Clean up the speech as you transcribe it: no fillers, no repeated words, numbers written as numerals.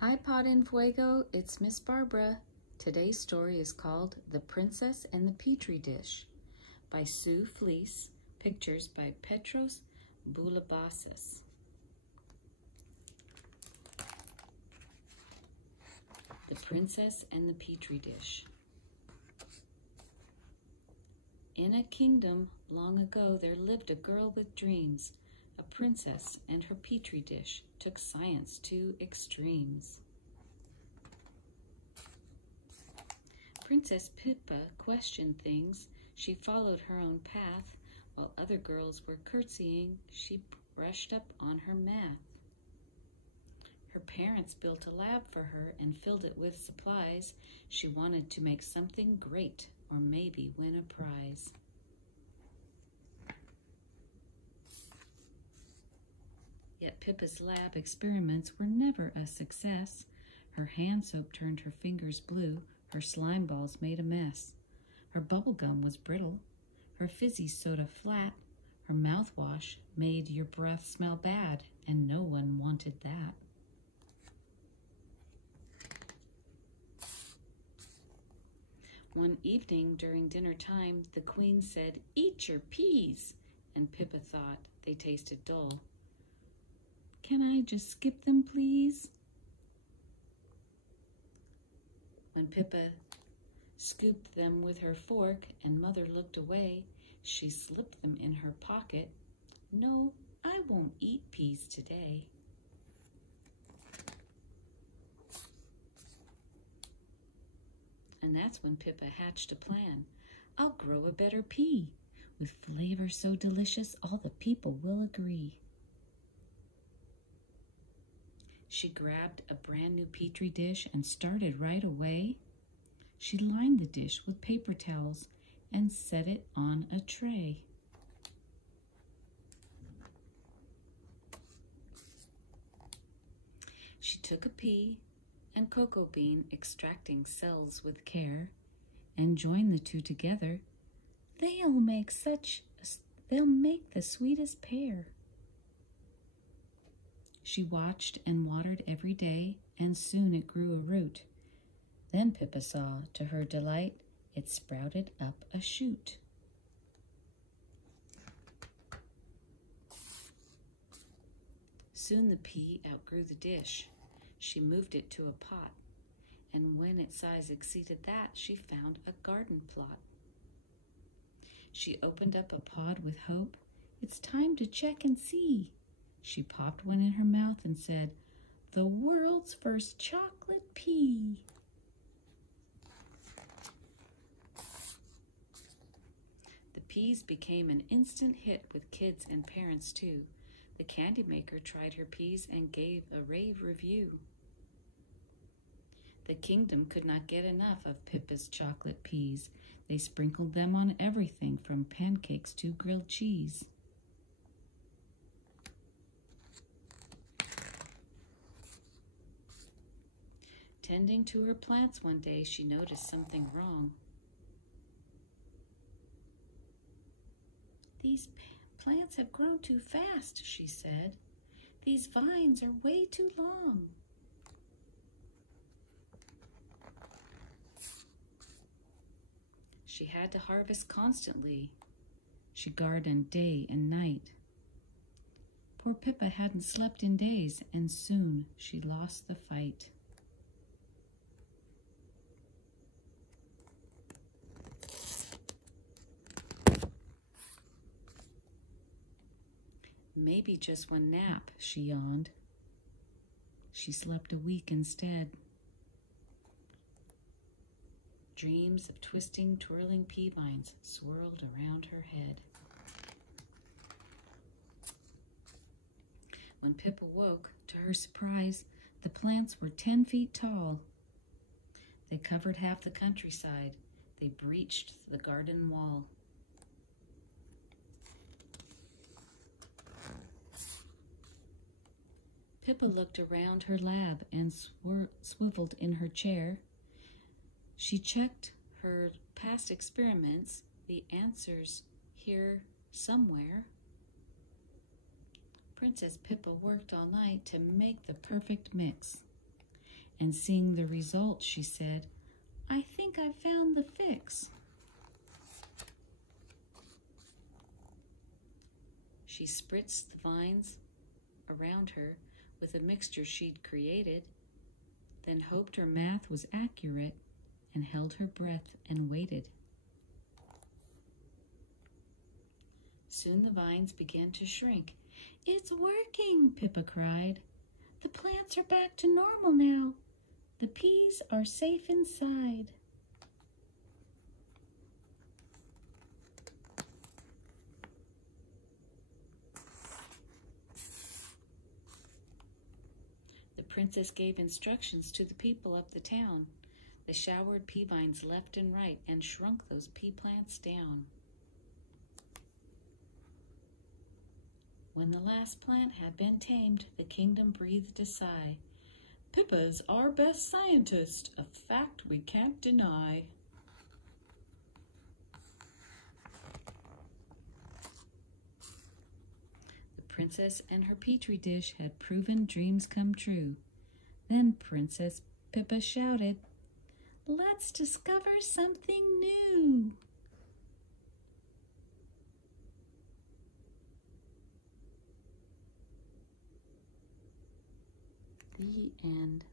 Hi Pot en Fuego, it's Miss Barbara. Today's story is called The Princess and the Petri Dish by Sue Fleece, pictures by Petros Boulabasas. The Princess and the Petri Dish. In a kingdom long ago there lived a girl with dreams. A princess and her petri dish took science to extremes. Princess Pippa questioned things. She followed her own path. While other girls were curtsying, she brushed up on her math. Her parents built a lab for her and filled it with supplies. She wanted to make something great or maybe win a prize. Yet Pippa's lab experiments were never a success. Her hand soap turned her fingers blue. Her slime balls made a mess. Her bubble gum was brittle. Her fizzy soda flat. Her mouthwash made your breath smell bad, and no one wanted that. One evening during dinner time, the queen said, "Eat your peas," and Pippa thought they tasted dull. "Can I just skip them, please?" When Pippa scooped them with her fork and Mother looked away, she slipped them in her pocket. "No, I won't eat peas today." And that's when Pippa hatched a plan. "I'll grow a better pea, with flavor so delicious all the people will agree." She grabbed a brand new petri dish and started right away. She lined the dish with paper towels and set it on a tray. She took a pea and cocoa bean, extracting cells with care, and joined the two together. They'll make the sweetest pair. She watched and watered every day, and soon it grew a root. Then Pippa saw, to her delight, it sprouted up a shoot. Soon the pea outgrew the dish. She moved it to a pot, and when its size exceeded that, she found a garden plot. She opened up a pod with hope. "It's time to check and see." She popped one in her mouth and said, "The world's first chocolate pea." The peas became an instant hit with kids and parents too. The candy maker tried her peas and gave a rave review. The kingdom could not get enough of Pippa's chocolate peas. They sprinkled them on everything from pancakes to grilled cheese. Tending to her plants one day, she noticed something wrong. "These plants have grown too fast," she said. "These vines are way too long." She had to harvest constantly. She gardened day and night. Poor Pippa hadn't slept in days, and soon she lost the fight. "Maybe just one nap," she yawned. She slept a week instead. Dreams of twisting, twirling pea vines swirled around her head. When Pippa woke, to her surprise, the plants were 10 feet tall. They covered half the countryside. They breached the garden wall. Pippa looked around her lab and swiveled in her chair. She checked her past experiments, the answers here somewhere. Princess Pippa worked all night to make the perfect mix. and seeing the result, she said, "I think I've found the fix." She spritzed the vines around her with a mixture she'd created, then hoped her math was accurate and held her breath and waited. Soon the vines began to shrink. "It's working," Pippa cried. "The plants are back to normal now. The peas are safe inside." The princess gave instructions to the people of the town. They showered pea vines left and right and shrunk those pea plants down. When the last plant had been tamed, the kingdom breathed a sigh. "Pippa's our best scientist, a fact we can't deny." The princess and her petri dish had proven dreams come true. Then Princess Pippa shouted, "Let's discover something new." The end.